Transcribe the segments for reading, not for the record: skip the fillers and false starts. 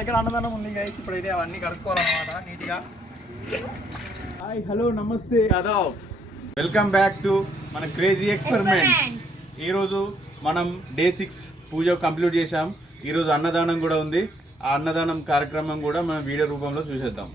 దగ్గర అన్నదానం ఉంది గైస్. ఇప్పుడైతే అవన్నీ కడుక్కోవాలన్నమాట నీట్గా. హాయ్ హలో నమస్తే ఆదాబ్, వెల్కమ్ బ్యాక్ టు మన క్రేజీ ఎక్స్పెరిమెంట్స్. ఈరోజు మనం డే 6 పూజ కంప్లీట్ చేసాం. ఈరోజు అన్నదానం కూడా ఉంది. ఆ అన్నదానం కార్యక్రమం కూడా మనం వీడియో రూపంలో చూసేద్దాం.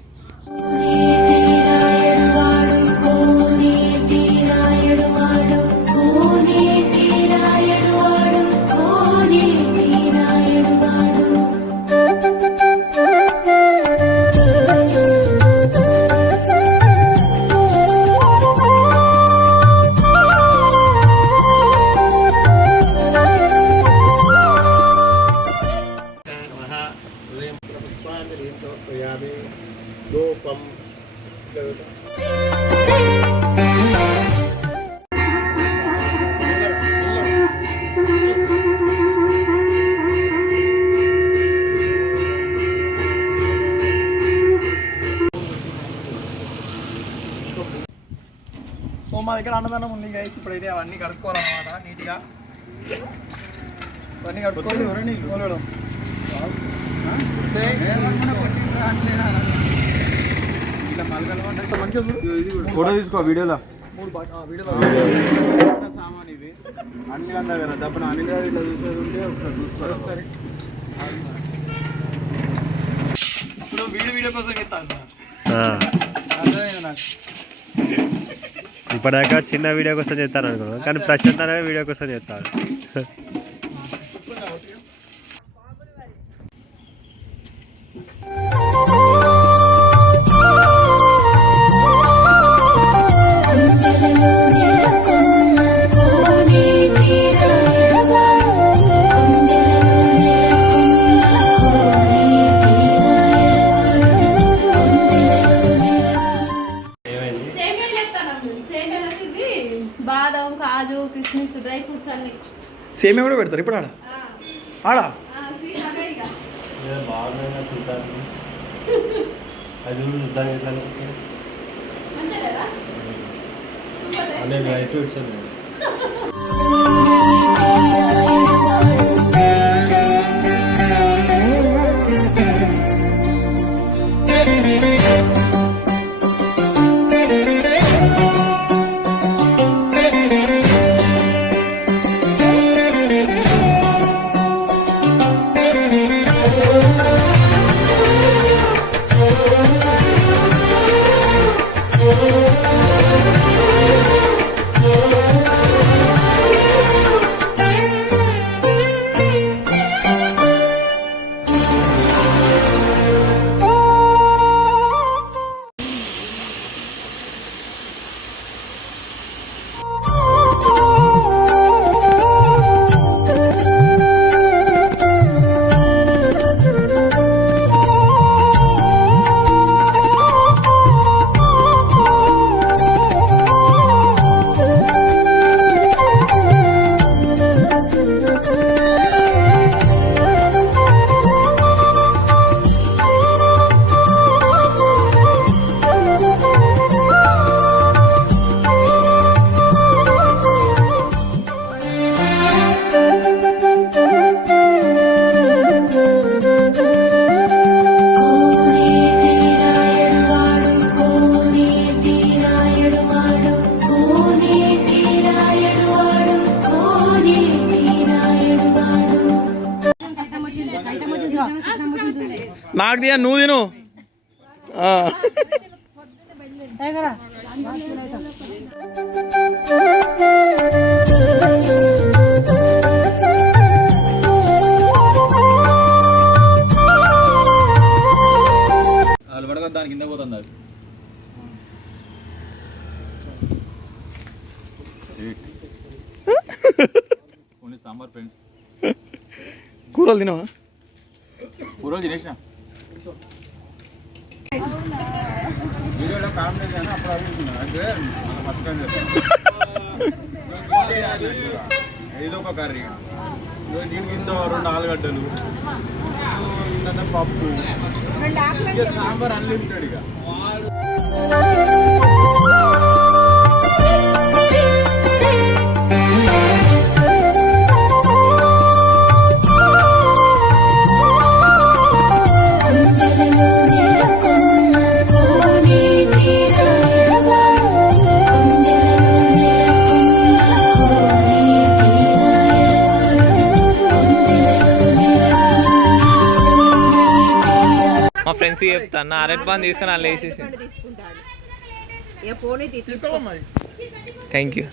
సో మా దగ్గర అన్నదానం ఉంది గైస్. ఇప్పుడైతే అవన్నీ కడుక్కోవాలన్నమాట నీట్గా. అవన్నీ కడుక్కోవాలి. ఫోటో తీసుకో వీడియోలో. సామాన్ ఇది అనిల్ అందా కదా తప్పన అనిల్ గారు ఇట్లా చూసేది ఉంటే ఒకసారి చూసుకోవాలి. ఇప్పుడు వీడియో కోసం చెప్తాను. ఇప్పటిదాకా చిన్న వీడియో కోసం చేస్తాను అనుకున్నాను, కానీ ప్రశాంతంగా వీడియో కోసం చేస్తాను. బాదం, కాజు, కిస్మిస్, డ్రై ఫ్రూట్స్ అన్ని. సేమియా కూడా పెడతారు ఇప్పుడు ఆడ ఆడ బాగా చూద్దాం, అది చూద్దాం ఎట్లా అన్నీ డ్రై ఫ్రూట్స్ ఉన్నాయి. నాకు దియా నువ్వు తిను. వాళ్ళు పడక దాని కింద పోతుంది. అది ఓన్లీ సాంబార్ ఫ్రెండ్స్. కూరలు తినవా? కూరలు తినేసిన వీడియోలో కాంబినేషన్ అప్పుడు అడుగుతున్నా. అయితే మనం ఫస్ట్ టైం ఏదో ఒక కర్రీ, దీని కింద 2 ఆలుగడ్డలు, కింద పప్పు, సాంబార్ అన్లిమిటెడ్. ఇక మంచిగా చెప్తాను నా అరటి పండు తీసుకుని అలా వేసేసి తీసుకుంటాడు ఇక పోనీ తీసుకో థ్యాంక్ యూ